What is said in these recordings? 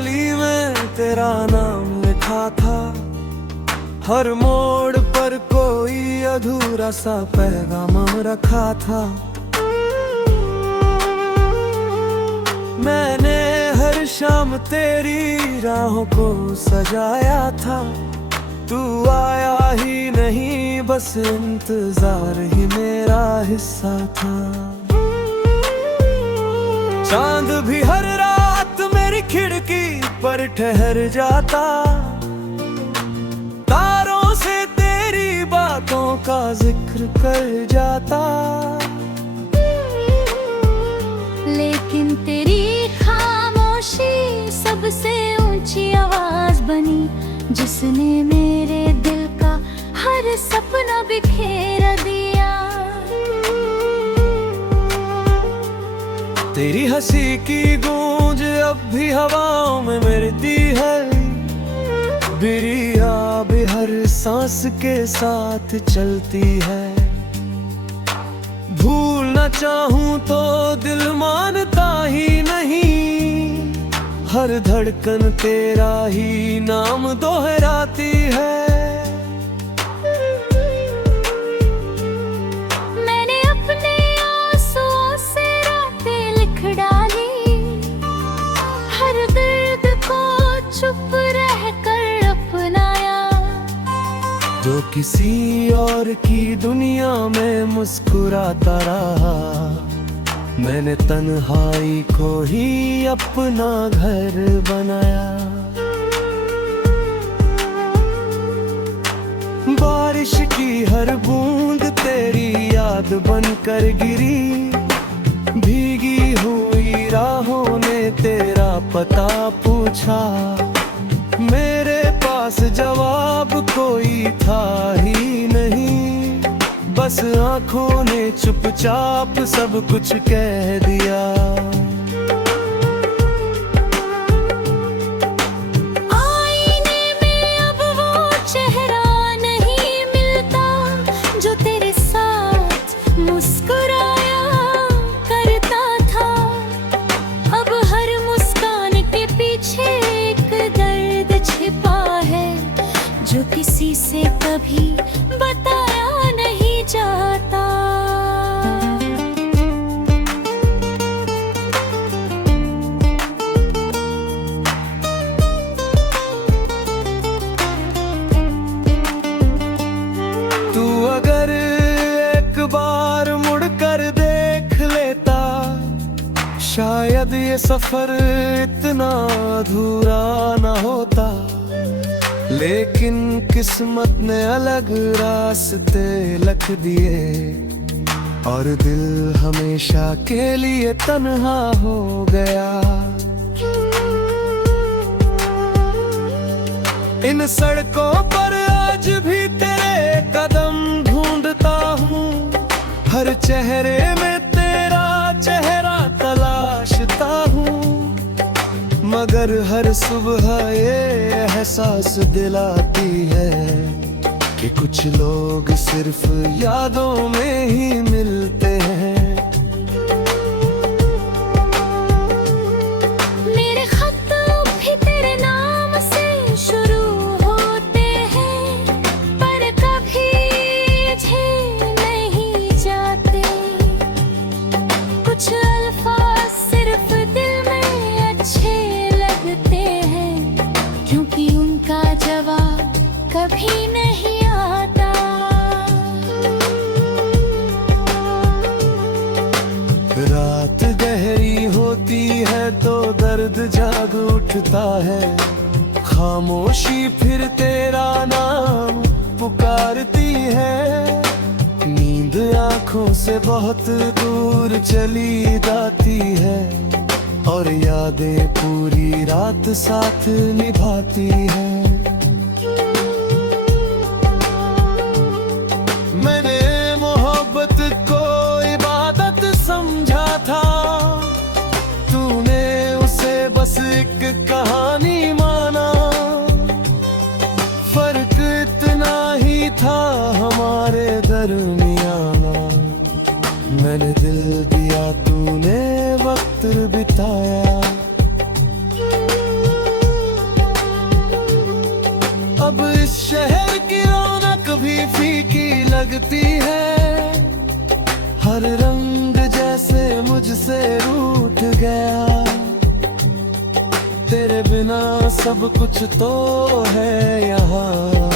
गली में तेरा नाम लिखा था, हर मोड़ पर कोई अधूरा सा पैगाम रखा था। मैंने हर शाम तेरी राहों को सजाया था, तू आया ही नहीं बस इंतजार ही मेरा हिस्सा था। चांद भी हर रात मेरी खिड़की पर ठहर जाता, तारों से तेरी बातों का जिक्र कर जाता। लेकिन तेरी खामोशी सबसे ऊंची आवाज बनी, जिसने मेरे दिल का हर सपना बिखेर दिया। तेरी हंसी की गूंज अब भी हवाओं में मिलती है, बिरिया भी हर सांस के साथ चलती है। भूलना चाहूं तो दिल मानता ही नहीं, हर धड़कन तेरा ही नाम दोहराती है। मैंने अपने आंसुओं से रातें लिख डाली, हर दर्द को चुप रह कर अपनाया। जो किसी और की दुनिया में मुस्कुराता रहा, मैंने तन्हाई को ही अपना घर बनाया। बारिश की हर बूंद तेरी याद बनकर गिरी, भीगी हुई राहों ने तेरा पता पूछा। मेरे पास जवाब कोई था ही नहीं, बस आंखों ने चुपचाप सब कुछ कह दिया। आईने में अब वो चेहरा नहीं मिलता, जो तेरे साथ मुस्कुराया करता था। अब हर मुस्कान के पीछे एक दर्द छिपा है, जो किसी से कभी बताया नहीं जाता। तू अगर एक बार मुड़कर देख लेता, शायद ये सफर इतना अधूरा ना होता। लेकिन किस्मत ने अलग रास्ते लिख दिए, और दिल हमेशा के लिए तन्हा हो गया। इन सड़कों पर आज भी तेरे कदम ढूंढता हूँ, हर चेहरे में तेरा चेहरा तलाशता हूँ। मगर हर सुबह ये एहसास दिलाती है कि कुछ लोग सिर्फ यादों में ही मिलते हैं। मेरे खत भी तेरे नाम से शुरू होते हैं, पर कभी झेल नहीं जाते। कुछ अल्फाज सिर्फ दिल में अच्छे लगते हैं, क्योंकि उनका जवाब कभी नहीं आता। रात गहरी होती है तो दर्द जाग उठता है, खामोशी फिर तेरा नाम पुकारती है। नींद आंखों से बहुत दूर चली जाती है, और यादें पूरी रात साथ निभाती है। मैंने मोहब्बत को इबादत समझा था, तूने उसे बस एक कहानी माना। फर्क इतना ही था हमारे दरमियाना, मैंने दिल दिया तूने वक्त बिताया। से रूठ गया। तेरे बिना सब कुछ तो है यहाँ,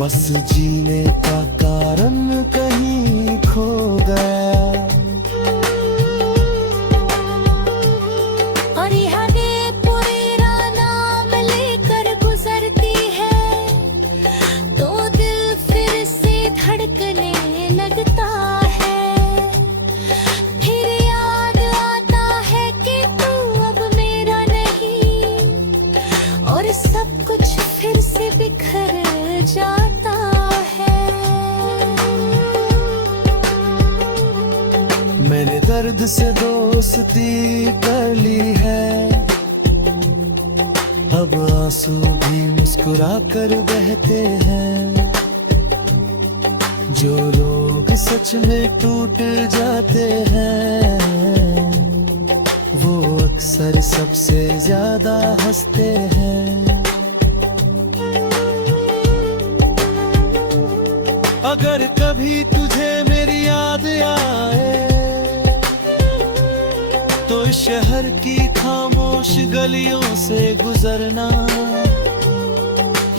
बस जीने का कारण कहीं खो गया। और यादें तेरा नाम लेकर गुजरती है तो दिल फिर से धड़कने लगता है। फिर याद आता है कि तू अब मेरा नहीं, और सब कुछ फिर से बिखर जाता है। मैंने दर्द से दोस्ती कर ली है, अब आंसू भी मुस्कुरा कर बहते हैं। जो लोग सच में टूट जाते हैं वो अक्सर सबसे ज्यादा हंसते हैं। अगर कभी तुझे मेरी याद आए तो इस शहर की खामोश गलियों से गुजरना,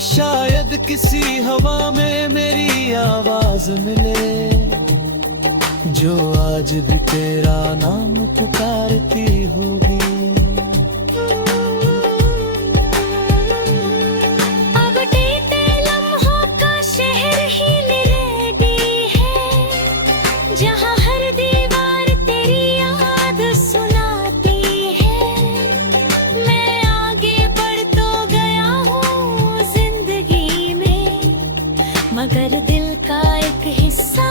शायद किसी हवा में मेरी आवाज मिले जो आज भी तेरा नाम पुकारती होगी। अब बीते लम्हों का शहर ही रेडी है, जहाँ हर दीवार तेरी याद सुनाती है। मैं आगे बढ़ तो गया हूँ जिंदगी में, मगर दिल का एक हिस्सा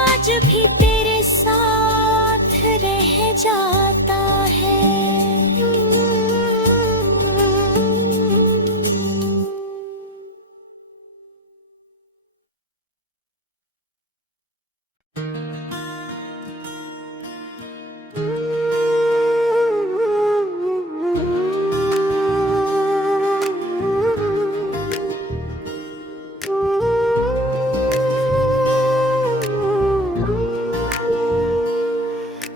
आज भी तेरे साथ रह जाता है।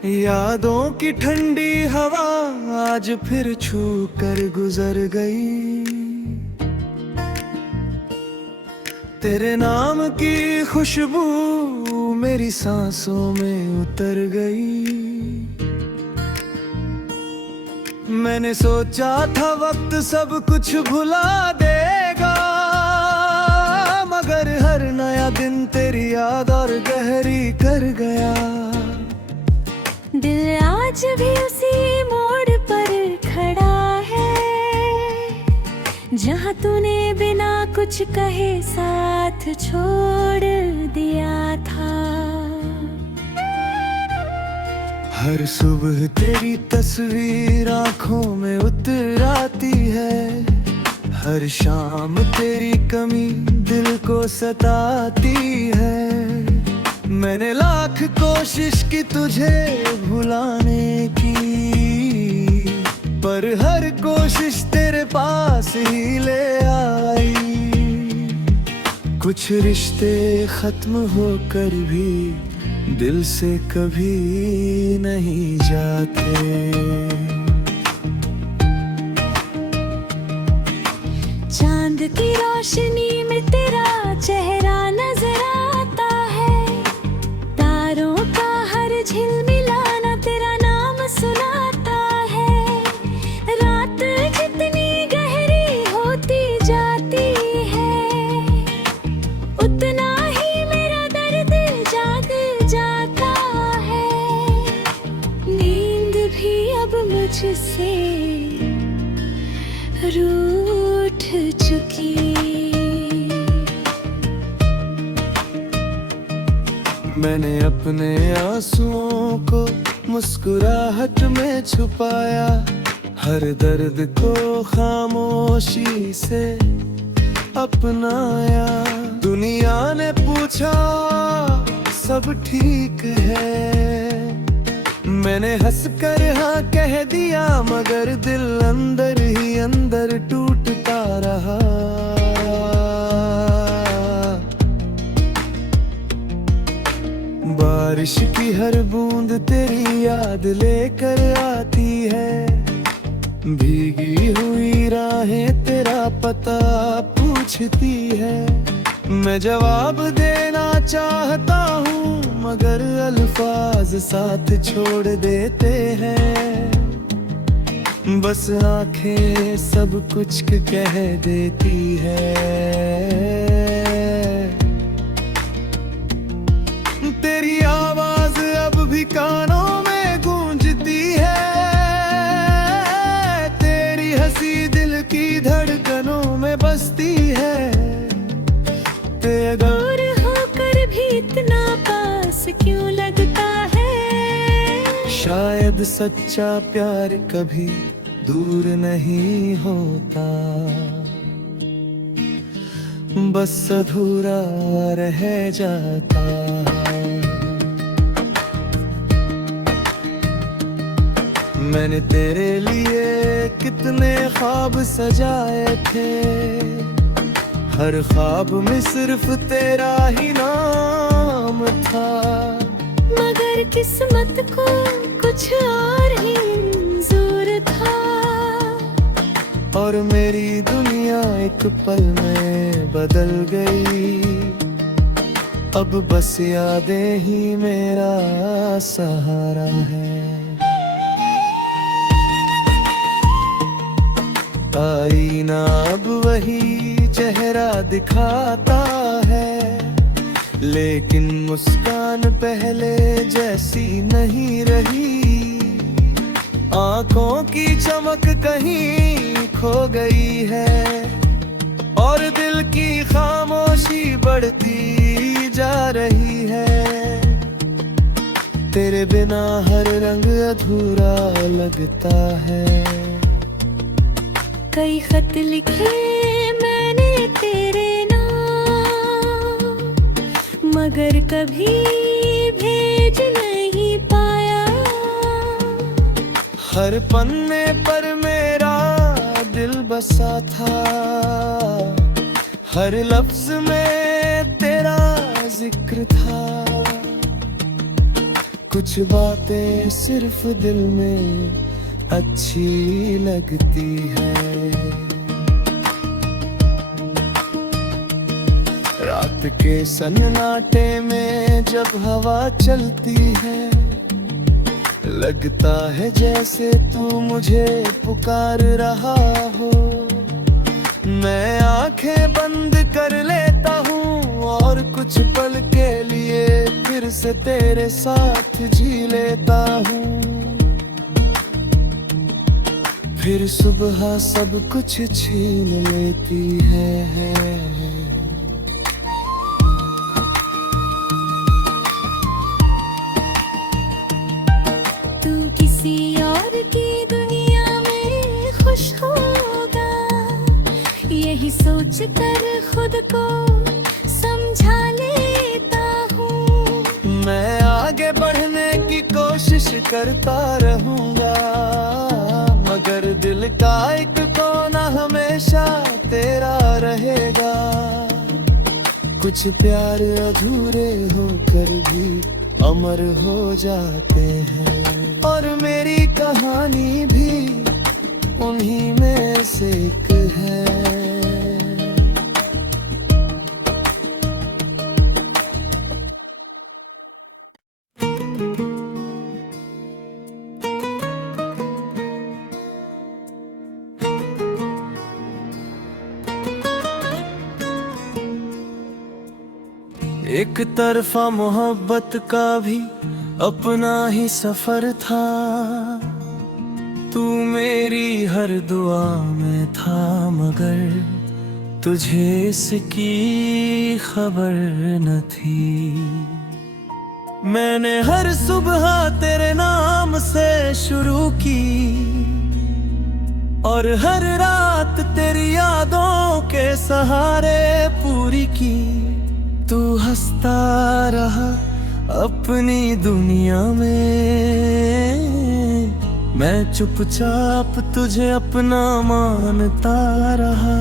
यादों की ठंडी हवा आज फिर छू कर गुजर गई। तेरे नाम की खुशबू मेरी सांसों में उतर गई। मैंने सोचा था वक्त सब कुछ भुला देगा, मगर हर नया दिन तेरी याद और गहरी कर गया। दिल आज भी उसी मोड़ पर खड़ा है, जहाँ तूने बिना कुछ कहे साथ छोड़ दिया था। हर सुबह तेरी तस्वीर आंखों में उतर आती है, हर शाम तेरी कमी दिल को सताती है। मैंने लाख कोशिश की तुझे भुलाने की, पर हर कोशिश तेरे पास ही ले आई। कुछ रिश्ते खत्म होकर भी दिल से कभी नहीं जाते। चांद की रोशनी में तेरा चेहरा नजर आता है, तारों का हर झिलमिलाना तेरा नाम सुनाता है। रात जितनी गहरी होती जाती है, उतना ही मेरा दर्द जाग जाता है। नींद भी अब मुझसे रूठ चुकी। मैंने अपने आंसुओं को मुस्कुराहट में छुपाया, हर दर्द को खामोशी से अपनाया। दुनिया ने पूछा सब ठीक है, मैंने हंसकर हाँ कह दिया, मगर दिल अंदर ही अंदर टूटता रहा। बारिश की हर बूंद तेरी याद लेकर आती है, भीगी हुई राहें तेरा पता पूछती है। मैं जवाब देना चाहता हूँ मगर अल्फाज साथ छोड़ देते हैं, बस आंखें सब कुछ कह देती है। तेरी आवाज अब भी कानों में गूंजती है, तेरी हंसी दिल की धड़कनों में बसती है। दूर होकर भी इतना पास क्यों लगता है? शायद सच्चा प्यार कभी दूर नहीं होता, बस अधूरा रह जाता। मैंने तेरे लिए कितने ख्वाब सजाए थे, हर ख्वाब में सिर्फ तेरा ही नाम था, मगर किस्मत को कुछ और ही मंजूर था। और मेरी दुनिया एक पल में बदल गई, अब बस यादें ही मेरा सहारा है। आईना अब वही चेहरा दिखाता है, लेकिन मुस्कान पहले जैसी नहीं रही। आंखों की चमक कहीं खो गई है, और दिल की खामोशी बढ़ती जा रही है। तेरे बिना हर रंग अधूरा लगता है। कई खत लिखे मैंने तेरे नाम, मगर कभी भेज नहीं पाया। हर पन्ने पर मेरा दिल बसा था, हर लफ्ज में तेरा जिक्र था। कुछ बातें सिर्फ दिल में अच्छी लगती है। रात के सन्नाटे में जब हवा चलती है, लगता है जैसे तू मुझे पुकार रहा हो। मैं आंखें बंद कर लेता हूँ और कुछ पल के लिए फिर से तेरे साथ जी लेता हूँ। फिर सुबह सब कुछ छीन लेती है। तू किसी और की दुनिया में खुश होगा, यही सोच कर खुद को समझा लेता हूँ। मैं आगे बढ़ने की कोशिश करता रहूँगा, मगर दिल का एक कोना हमेशा तेरा रहेगा। कुछ प्यार अधूरे होकर भी अमर हो जाते हैं, और मेरी कहानी भी उन्हीं में से एक है। एक तरफा मोहब्बत का भी अपना ही सफर था, तू मेरी हर दुआ में था, मगर तुझे इसकी खबर न थी। मैंने हर सुबह तेरे नाम से शुरू की, और हर रात तेरी यादों के सहारे पूरी की। तू हंसता रहा अपनी दुनिया में, मैं चुपचाप तुझे अपना मानता रहा।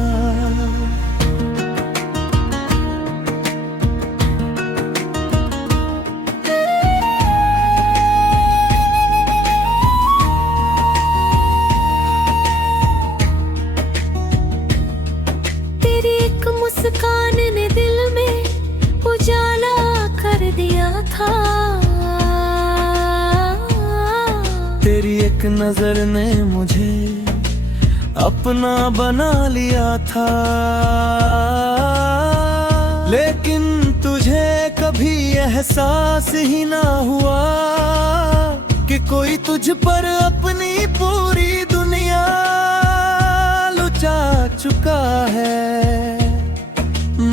एक नजर ने मुझे अपना बना लिया था, लेकिन तुझे कभी एहसास ही ना हुआ कि कोई तुझ पर अपनी पूरी दुनिया लुटा चुका है।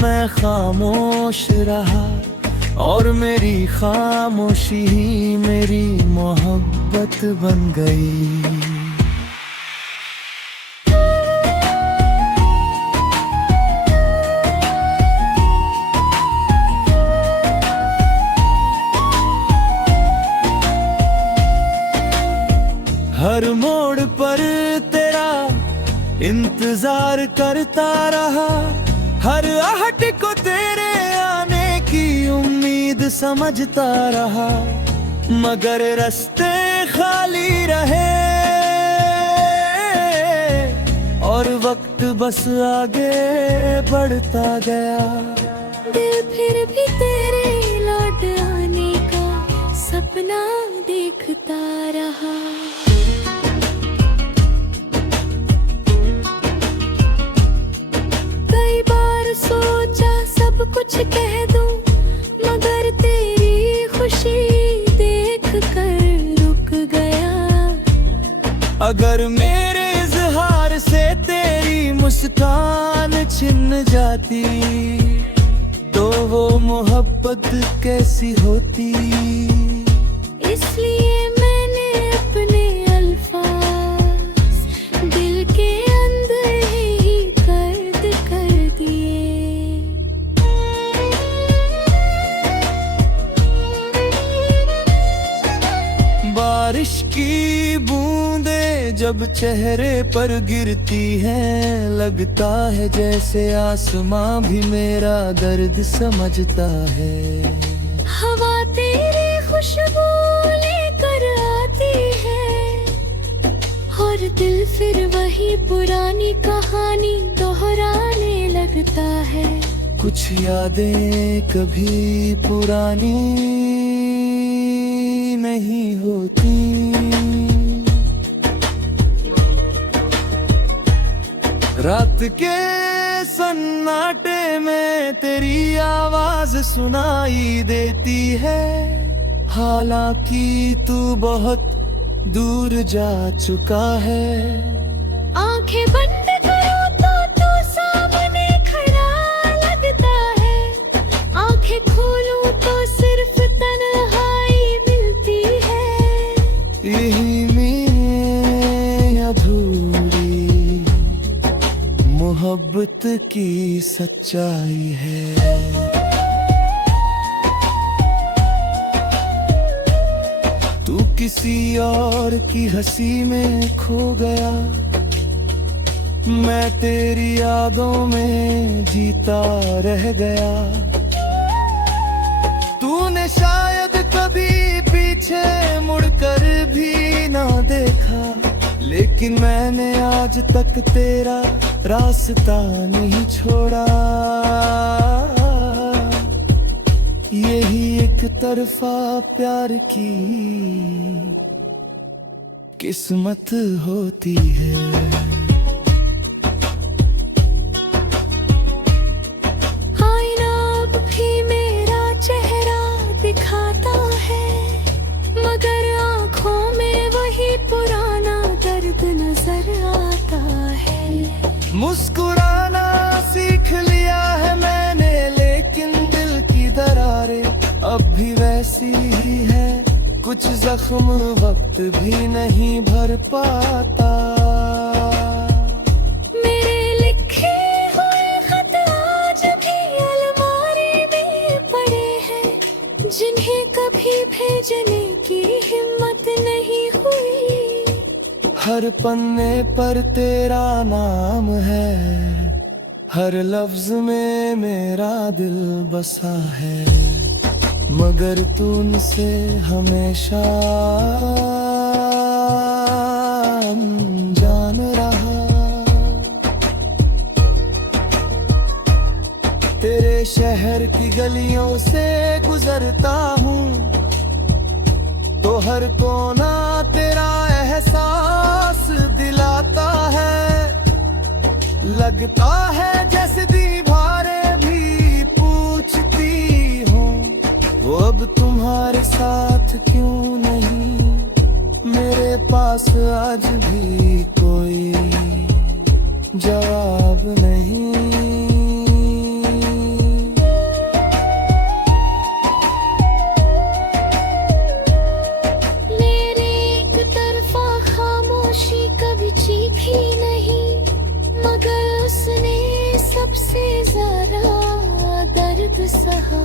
मैं खामोश रहा और मेरी खामोशी ही मेरी मोहब्बत बन गई। हर मोड़ पर तेरा इंतजार करता रहा, हर आहट को तेरे आने की उम्मीद समझता रहा, मगर रास्ते खाली रहे और वक्त बस आगे बढ़ता गया। दिल फिर भी तेरे लौट आने का सपना देखता रहा। सोचा सब कुछ कह दूं, मगर तेरी खुशी देख कर रुक गया। अगर मेरे इज़हार से तेरी मुस्कान छिन जाती तो वो मोहब्बत कैसी होती। इसलिए मैंने अपने अल्फाज दिल के अंदर ही कैद कर दिए। बारिश की बूंदें जब चेहरे पर गिरती हैं, लगता है जैसे आसमां भी मेरा दर्द समझता है। हवा तेरी खुशबू लेकर आती है और दिल फिर वही पुरानी कहानी दोहराने लगता है। कुछ यादें कभी पुरानी नहीं होती, रात के सन्नाटे में तेरी आवाज सुनाई देती है, हालांकि तू बहुत दूर जा चुका है। आंखें बंद करो तो तू सामने खड़ा लगता है, आंखें खोलूं तो सिर्फ तन्हाई मिलती है। यही मेरी अधूरी मोहब्बत की सच्चाई है। तू किसी और की हंसी में खो गया, मैं तेरी यादों में जीता रह गया। तूने शायद कभी पीछे मुड़कर भी ना देखा, लेकिन मैंने आज तक तेरा रास्ता नहीं छोड़ा। यही एक तरफा प्यार की किस्मत होती है। आईना अब भी मेरा चेहरा दिखाता है, मगर आँखों में वही पुराना दर्द नजर आता है। मुस्कुराना सीख लिया है मैंने, लेकिन दिल की दरारें अब भी वैसी ही है। कुछ जख्म वक्त भी नहीं भर पाता। मेरे लिखे हुए खत आज भी अलमारी में पड़े हैं, जिन्हें कभी भेजने की हिम्मत नहीं हुई। हर पन्ने पर तेरा नाम है, हर लफ्ज में मेरा दिल बसा है, मगर तू उनसे हमेशा अनजान रहा। तेरे शहर की गलियों से गुजरता हूँ, तो हर कोना तेरा एहसास दिलाता है। लगता है जैसे दीवारें भी पूछती हो, वो अब तुम्हारे साथ क्यों नहीं। मेरे पास आज भी कोई जवाब नहीं। मेरी एक तरफा खामोशी कभी चीखी नहीं, मगर उसने सबसे ज्यादा दर्द सहा।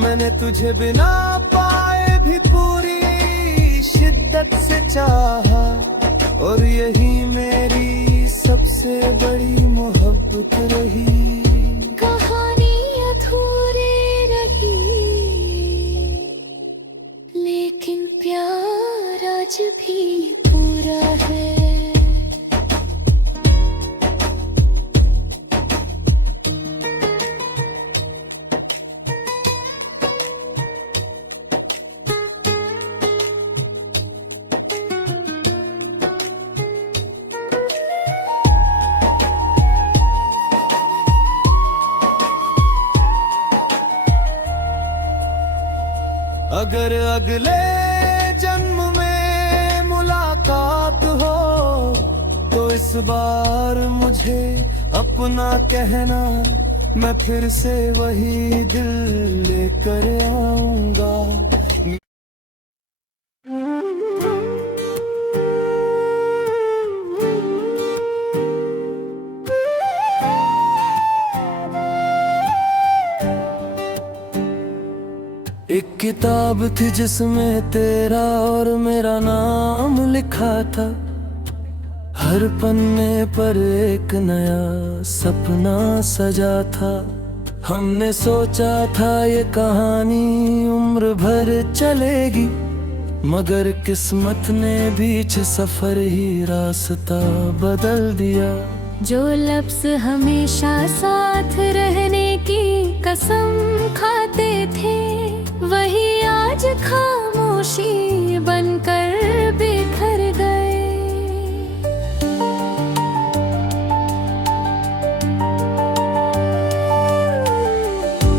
मैंने तुझे बिना पाए भी पूरी शिद्दत से चाहा, और यही मेरी सबसे बड़ी मोहब्बत रही। कहानी अधूरी रही, लेकिन प्यार आज भी पूरा है। अगर अगले जन्म में मुलाकात हो, तो इस बार मुझे अपना कहना, मैं फिर से वही दिल लेकर आऊंगा। एक किताब थी जिसमें तेरा और मेरा नाम लिखा था। हर पन्ने पर एक नया सपना सजा था। हमने सोचा था ये कहानी उम्र भर चलेगी, मगर किस्मत ने बीच सफर ही रास्ता बदल दिया। जो लफ्ज़ हमेशा साथ रहने की कसम खाते थे, वही आज खामोशी बनकर बिखर गए।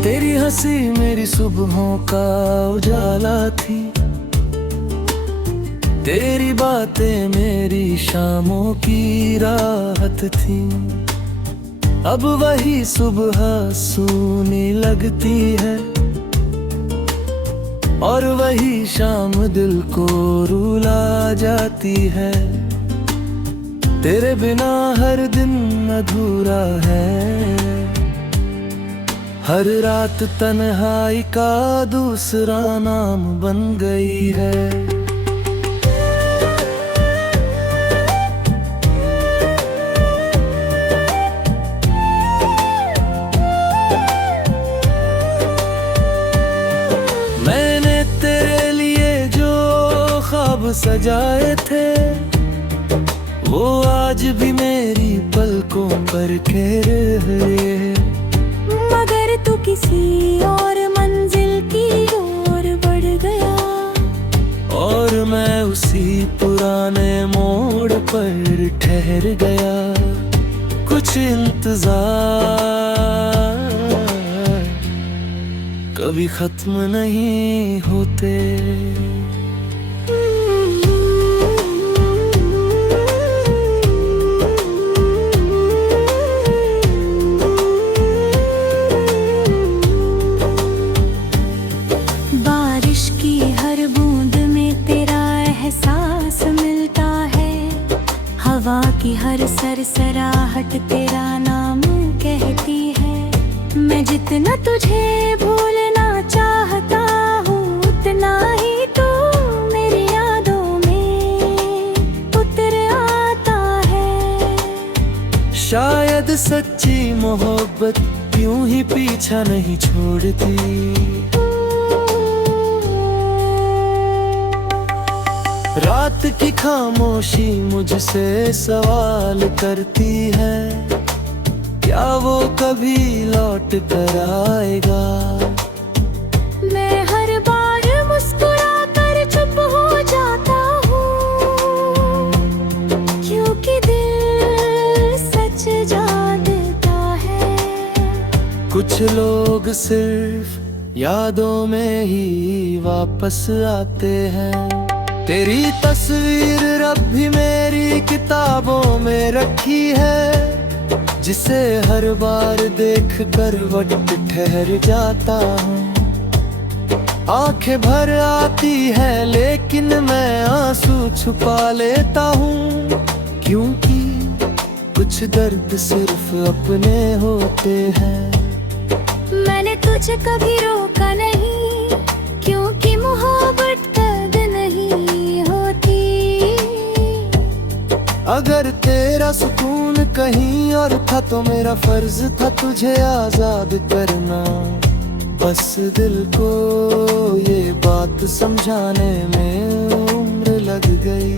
तेरी हंसी मेरी सुबहों का उजाला थी, तेरी बातें मेरी शामों की राहत थी। अब वही सुबह सूनी लगती है, और वही शाम दिल को रुला जाती है। तेरे बिना हर दिन अधूरा है, हर रात तन्हाई का दूसरा नाम बन गई है। सजाए थे वो आज भी मेरी पलकों पर खेल रहे, मगर तू किसी और मंजिल की ओर बढ़ गया, और मैं उसी पुराने मोड़ पर ठहर गया। कुछ इंतजार कभी खत्म नहीं होते। हवा की हर सरसराहट तेरा नाम कहती है। मैं जितना तुझे भूलना चाहता हूँ, उतना ही तू मेरी यादों में उतर आता है। शायद सच्ची मोहब्बत यूं ही पीछा नहीं छोड़ती। रात की खामोशी मुझसे सवाल करती है, क्या वो कभी लौट कर आएगा। मैं हर बार मुस्कुरा कर चुप अब सिर्फ यादों में ही वापस आते हैं। तेरी तस्वीर रब भी मेरी किताबों में रखी है, जिसे हर बार देख कर वक्त ठहर जाता हूँ। आंखें भर आती है लेकिन मैं आंसू छुपा लेता हूँ, क्योंकि कुछ दर्द सिर्फ अपने होते हैं। मैंने तुझे कभी रोका नहीं, क्योंकि मोहब्बत कद नहीं होती। अगर तेरा सुकून कहीं और था तो मेरा फर्ज था तुझे आजाद करना। बस दिल को ये बात समझाने में उम्र लग गई।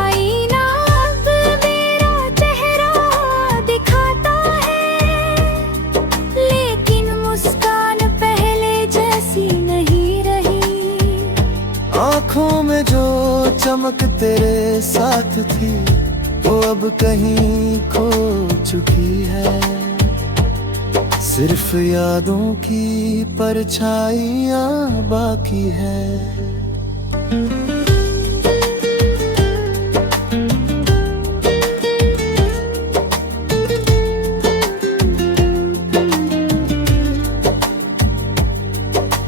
आईना अब मेरा चेहरा दिखाता है, लेकिन मुस्कान पहले जैसी नहीं रही। आँखों में जो चमक तेरे साथ थी वो अब कहीं खो चुकी है। सिर्फ यादों की परछाइयाँ बाकी है।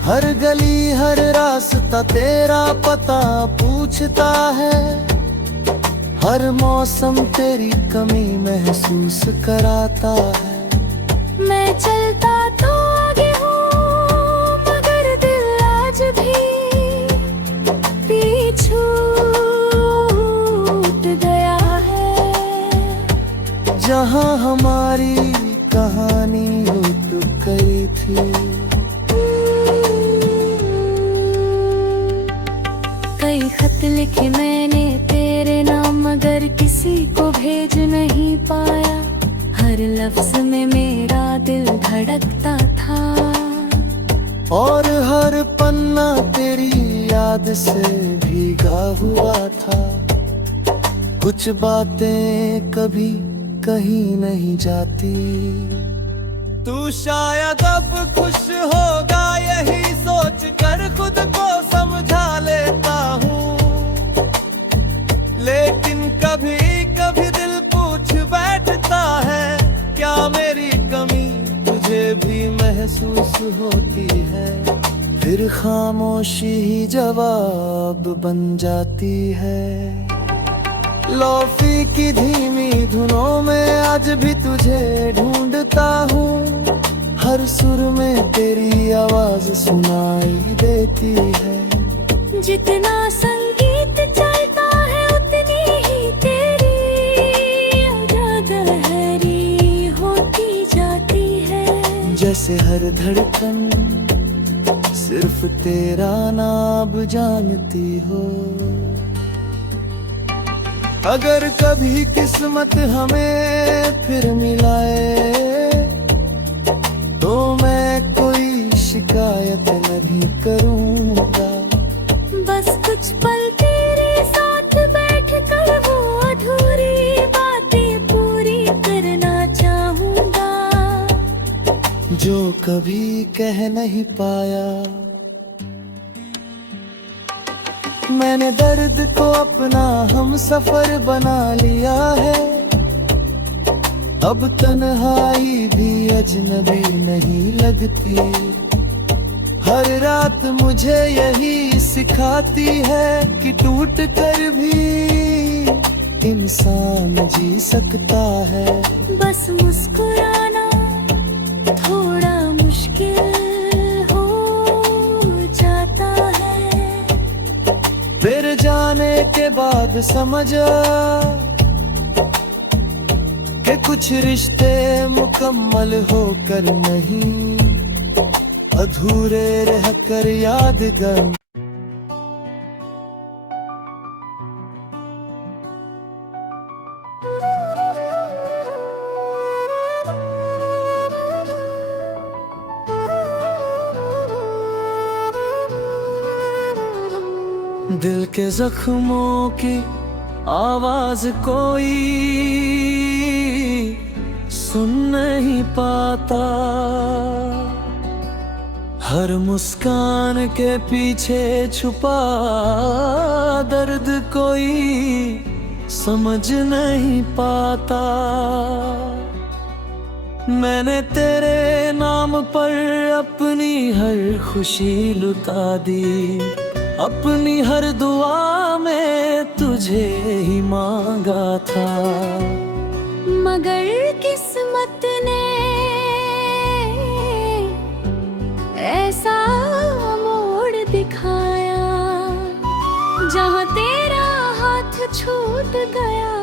हर गली हर रास्ता तेरा पता पूछता है, हर मौसम तेरी कमी महसूस कराता है। मैं चलता तो आगे हूँ, मगर दिल आज भी पीछू छूट गया है। जहाँ हमारी कहानी रुक गई थी। कई खत लिखे मैंने तेरे नाम, मगर किसी को भेज नहीं पाया। हर लफ्ज में मेरा दिल धड़कता था, और हर पन्ना तेरी याद से भीगा हुआ था। कुछ बातें कभी कहीं नहीं जाती। तू शायद अब खुश होगा यही सोच कर खुद को समझा लेता हूँ, लेकिन कभी कभी दिल पूछ बैठता है, क्या मेरी कमी तुझे भी महसूस होती है। फिर खामोशी ही जवाब बन जाती है। लोफी की धीमी धुनों में आज भी तुझे ढूंढता हूँ, हर सुर में तेरी आवाज सुनाई देती है। जितना संगीत चलता है उतनी ही तेरी याद गहरी होती जाती है। जैसे हर धड़कन सिर्फ तेरा नाम जानती हो। अगर कभी किस्मत हमें फिर मिलाए तो मैं कोई शिकायत नहीं करूँगा। बस कुछ पल तेरे साथ बैठ कर वो अधूरी बातें पूरी करना चाहूँगा, जो कभी कह नहीं पाया। मैंने दर्द को अपना हम सफर बना लिया है, अब तन्हाई भी अजनबी नहीं लगती। हर रात मुझे यही सिखाती है कि टूट कर भी इंसान जी सकता है। बस मुस्कुराना थोड़ा मुश्किल हो जाता है। फिर जाने के बाद समझा कि कुछ रिश्ते मुकम्मल होकर नहीं, अधूरे रहकर यादगार। दिल के जख्मों की आवाज कोई सुन नहीं पाता। हर मुस्कान के पीछे छुपा दर्द कोई समझ नहीं पाता। मैंने तेरे नाम पर अपनी हर खुशी लुटा दी, अपनी हर दुआ में तुझे ही मांगा था। मगर किस्मत ने ऐसा मोड़ दिखाया, जहाँ तेरा हाथ छूट गया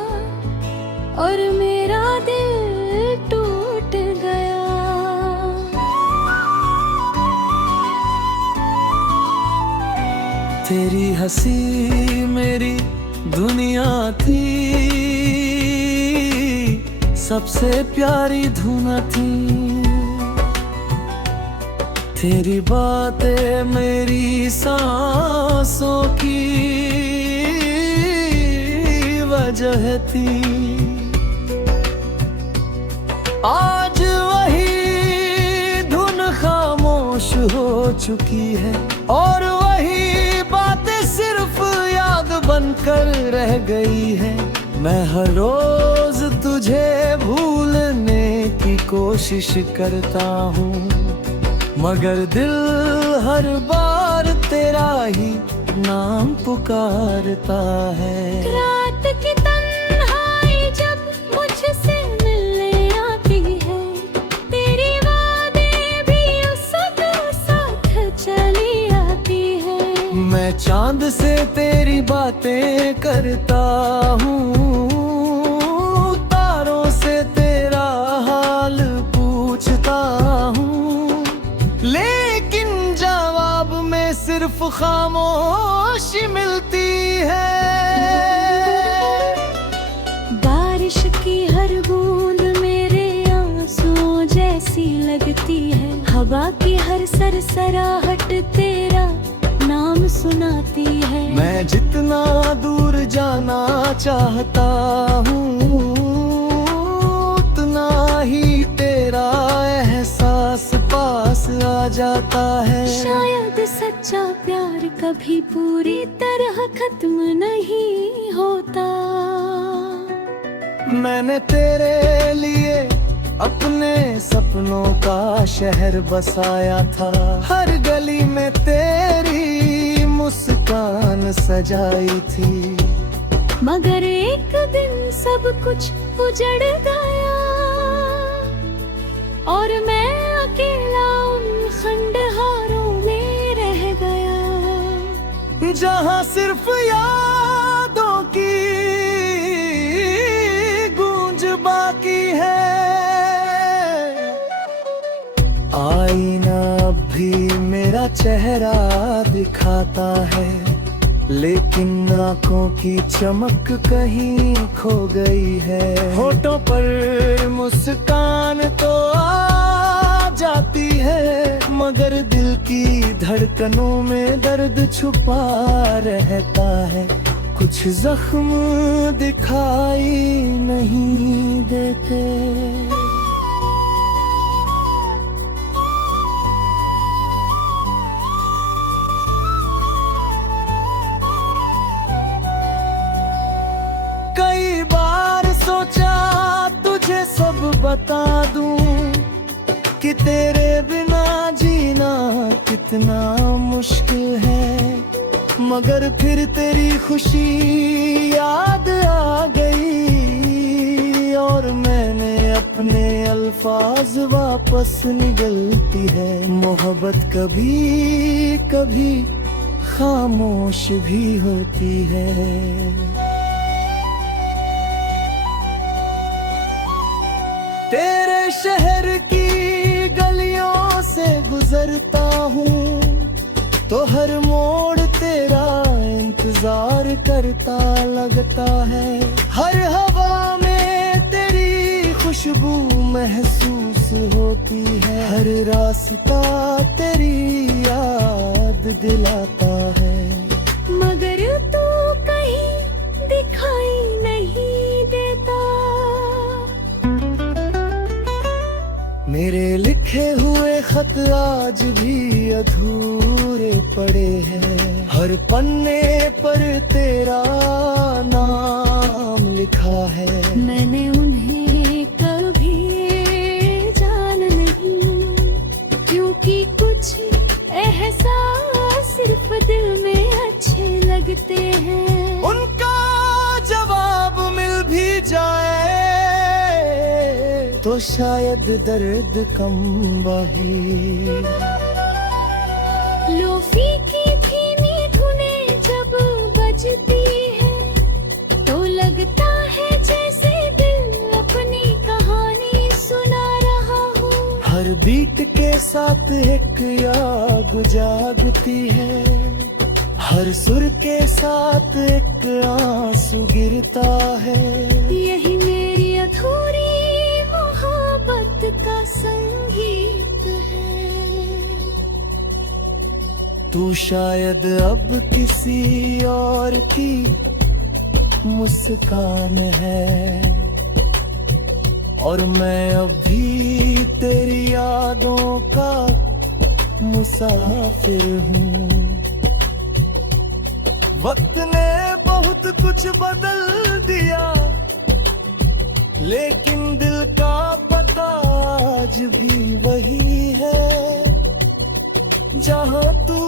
और मेरा दिल टूट गया। तेरी हंसी मेरी दुनिया थी, सबसे प्यारी धुन थी। तेरी बातें मेरी सांसों की वजह थी। आज वही धुन खामोश हो चुकी है और वही बातें सिर्फ याद बनकर रह गई है। मैं हर रोज तुझे भूलने की कोशिश करता हूँ, मगर दिल हर बार तेरा ही नाम पुकारता है। रात की तन्हाई जब मुझसे मिलने आती है, तेरी वादें भी उसके साथ चली आती है। मैं चांद से तेरी बातें करता हूँ, तारों से तेरा हाल पूछता हूँ, लेकिन जवाब में सिर्फ खामोशी मिलती है। बारिश की हर बूंद मेरे आंसुओं जैसी लगती है, हवा की हर सरसराहट तेरा नाम सुनाती है। मैं जितना दूर जाना चाहता हूँ, उतना ही तेरा एहसास पास आ जाता है। शायद सच्चा प्यार कभी पूरी तरह खत्म नहीं होता। मैंने तेरे लिए अपने सपनों का शहर बसाया था, हर गली में तेरी मुस्कान सजाई थी। मगर एक दिन सब कुछ उजड़ गया और मैं अकेला उन खंडहारों में रह गया, जहाँ सिर्फ यादों की गूंज बाकी है। आईना अब भी मेरा चेहरा दिखाता है, लेकिन आँखों की चमक कहीं खो गई है। होठों पर मुस्कान तो आ जाती है, मगर दिल की धड़कनों में दर्द छुपा रहता है। कुछ जख्म दिखाई नहीं देते। कई बार सोचा तुझे सब बता दूं कि तेरे बिना जीना कितना मुश्किल है, मगर फिर तेरी खुशी याद आ गई और मैंने अपने अल्फाज वापस निगलती है। मोहब्बत कभी कभी खामोश भी होती है। तेरे शहर की गलियों से गुजरता हूँ तो हर मोड़ तेरा इंतजार करता लगता है। हर हवा में तेरी खुशबू महसूस होती है, हर रास्ता तेरी याद दिलाता है। मगर तू कहीं दिखाई नहीं देता। मेरे लिखे हुए खत आज भी अधूरे पड़े हैं, हर पन्ने पर तेरा नाम लिखा है। मैंने उन्हें कभी जाना नहीं, क्योंकि कुछ एहसास सिर्फ दिल में अच्छे लगते हैं। उनका जवाब मिल भी जाए तो शायद दर्द कम वही। लोफी की धीमी धुनें जब बजती है तो लगता है जैसे दिल अपनी कहानी सुना रहा हो। हर बीट के साथ एक याद जागती है, हर सुर के साथ एक आंसू गिरता है। यही मेरी अधूरी मोहब्बत का संगीत है। तू शायद अब किसी और की मुस्कान है, और मैं अभी तेरी यादों का मुसाफिर हूँ। वक्त ने बहुत कुछ बदल दिया, लेकिन दिल का पता आज भी वही है, जहाँ तू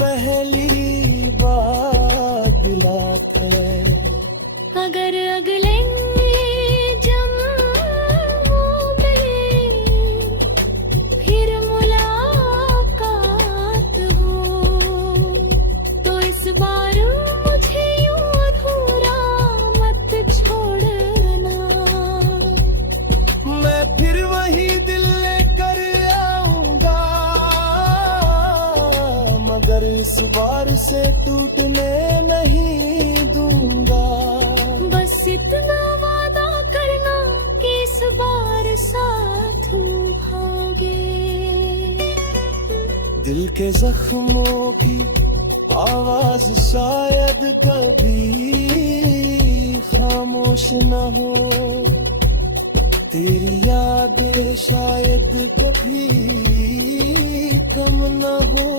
पहली बार दिला है। अगर अगले जन्म में फिर मुलाकात हो तो इस बार मुझे यूं अधूरा मत छोड़ना। मैं फिर वही दिल लेकर आऊंगा, मगर इस बार से टूटने नहीं दूंगा। बस इतना वादा करना कि इस बार साथ भागे। दिल के जख्मों की आवाज शायद कभी खामोश न हो, तेरी यादें शायद कभी कम न हो।